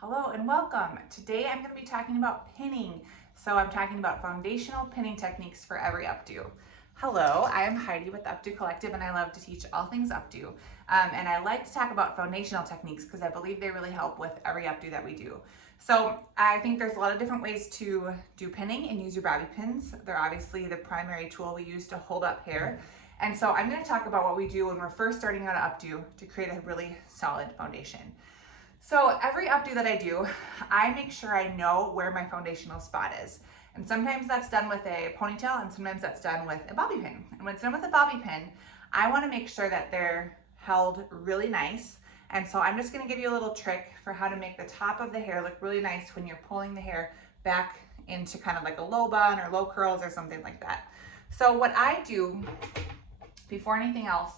Hello and welcome. Today I'm going to be talking about pinning. So I'm talking about foundational pinning techniques for every updo. Hello, I am Heidi with the Updo Collective and I love to teach all things updo. And I like to talk about foundational techniques because I believe they really help with every updo that we do. So I think there's a lot of different ways to do pinning and use your bobby pins. They're obviously the primary tool we use to hold up hair. And so I'm going to talk about what we do when we're first starting out an updo to create a really solid foundation. So every updo that I do, I make sure I know where my foundational spot is. And sometimes that's done with a ponytail and sometimes that's done with a bobby pin. And when it's done with a bobby pin, I want to make sure that they're held really nice. And so I'm just going to give you a little trick for how to make the top of the hair look really nice when you're pulling the hair back into kind of like a low bun or low curls or something like that. So what I do before anything else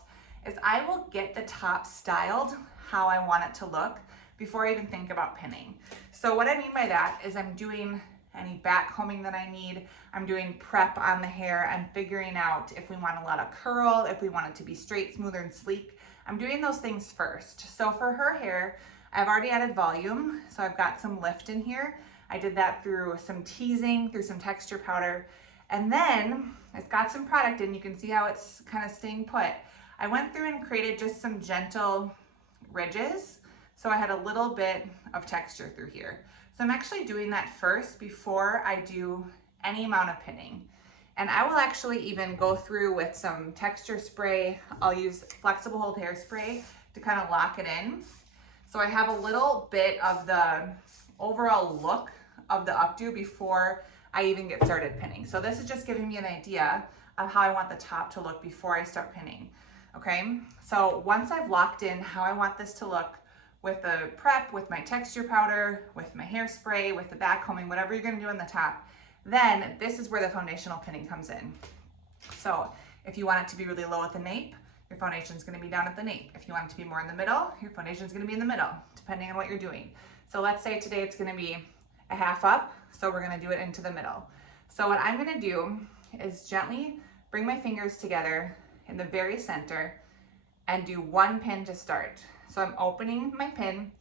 is I will get the top styled how I want it to look before I even think about pinning. So what I mean by that is I'm doing any back combing that I need. I'm doing prep on the hair. I'm figuring out if we want a lot of curl, if we want it to be straight, smoother, and sleek. I'm doing those things first. So for her hair, I've already added volume. So I've got some lift in here. I did that through some teasing, through some texture powder. And then it's got some product in. You can see how it's kind of staying put. I went through and created just some gentle ridges. So I had a little bit of texture through here. So I'm actually doing that first before I do any amount of pinning. And I will actually even go through with some texture spray. I'll use flexible hold hairspray to kind of lock it in. So I have a little bit of the overall look of the updo before I even get started pinning. So this is just giving me an idea of how I want the top to look before I start pinning. Okay, so once I've locked in how I want this to look, with the prep, with my texture powder, with my hairspray, with the back combing, whatever you're gonna do on the top, then this is where the foundational pinning comes in. So if you want it to be really low at the nape, your foundation is gonna be down at the nape. If you want it to be more in the middle, your foundation is gonna be in the middle, depending on what you're doing. So let's say today it's gonna be a half up, so we're gonna do it into the middle. So what I'm gonna do is gently bring my fingers together in the very center and do one pin to start. So I'm opening my pin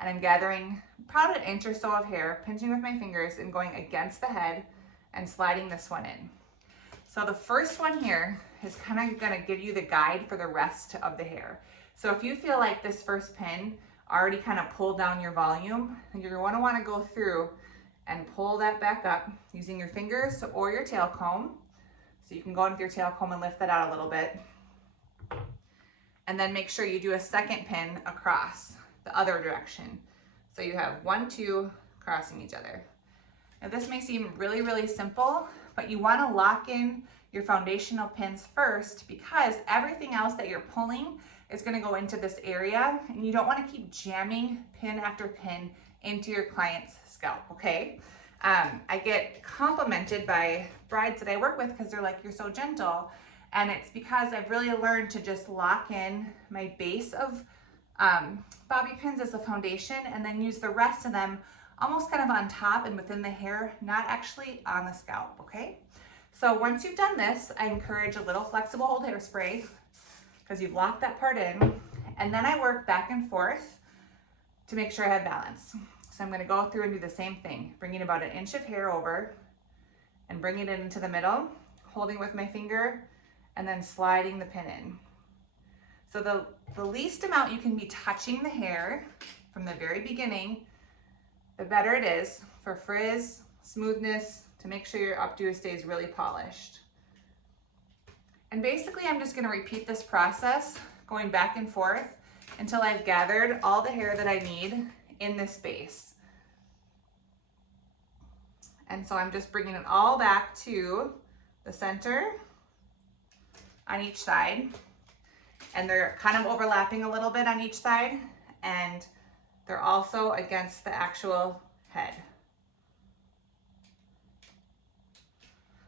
and I'm gathering probably an inch or so of hair, pinching with my fingers and going against the head and sliding this one in. So the first one here is kind of gonna give you the guide for the rest of the hair. So if you feel like this first pin already kind of pulled down your volume, you're gonna wanna go through and pull that back up using your fingers or your tail comb. So you can go in with your tail comb and lift that out a little bit. And then make sure you do a second pin across the other direction. So you have 1, 2 crossing each other. Now this may seem really, really simple, but you want to lock in your foundational pins first because everything else that you're pulling is going to go into this area and you don't want to keep jamming pin after pin into your client's scalp, okay? I get complimented by brides that I work with because they're like, you're so gentle. And it's because I've really learned to just lock in my base of bobby pins as a foundation and then use the rest of them almost kind of on top and within the hair, not actually on the scalp, okay? So once you've done this, I encourage a little flexible hold hairspray because you've locked that part in. And then I work back and forth to make sure I have balance. So I'm gonna go through and do the same thing, bringing about an inch of hair over and bringing it into the middle, holding with my finger, and then sliding the pin in. So the least amount you can be touching the hair from the very beginning, the better it is for frizz, smoothness, to make sure your updo stays really polished. And basically I'm just gonna repeat this process going back and forth until I've gathered all the hair that I need in this base. And so I'm just bringing it all back to the center on each side, and they're kind of overlapping a little bit on each side, and they're also against the actual head.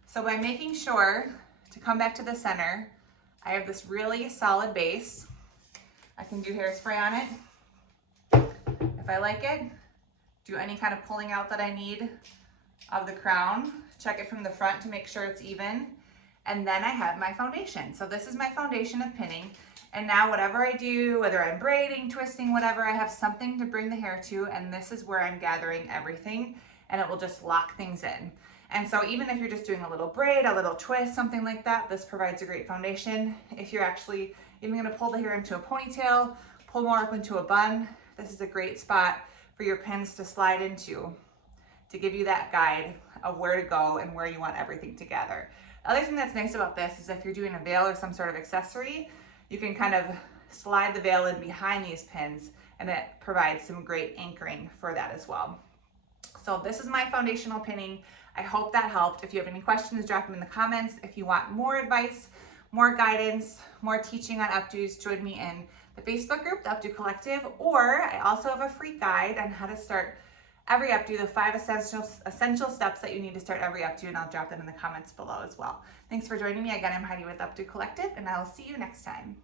So by making sure to come back to the center, I have this really solid base. I can do hairspray on it if I like it, do any kind of pulling out that I need of the crown, check it from the front to make sure it's even. And then I have my foundation. So this is my foundation of pinning. And now whatever I do, whether I'm braiding, twisting, whatever, I have something to bring the hair to, and this is where I'm gathering everything, and it will just lock things in. And so even if you're just doing a little braid, a little twist, something like that, this provides a great foundation. If you're actually even gonna pull the hair into a ponytail, pull more up into a bun, this is a great spot for your pins to slide into to give you that guide of where to go and where you want everything to gather. The other thing that's nice about this is if you're doing a veil or some sort of accessory, you can kind of slide the veil in behind these pins, and it provides some great anchoring for that as well. So this is my foundational pinning. I hope that helped. If you have any questions, drop them in the comments. If you want more advice, more guidance, more teaching on updos, join me in the Facebook group, the Updo Collective, or I also have a free guide on how to start every updo, the 5 essential steps that you need to start every updo, and I'll drop them in the comments below as well. Thanks for joining me. Again, I'm Heidi with Updo Collective, and I will see you next time.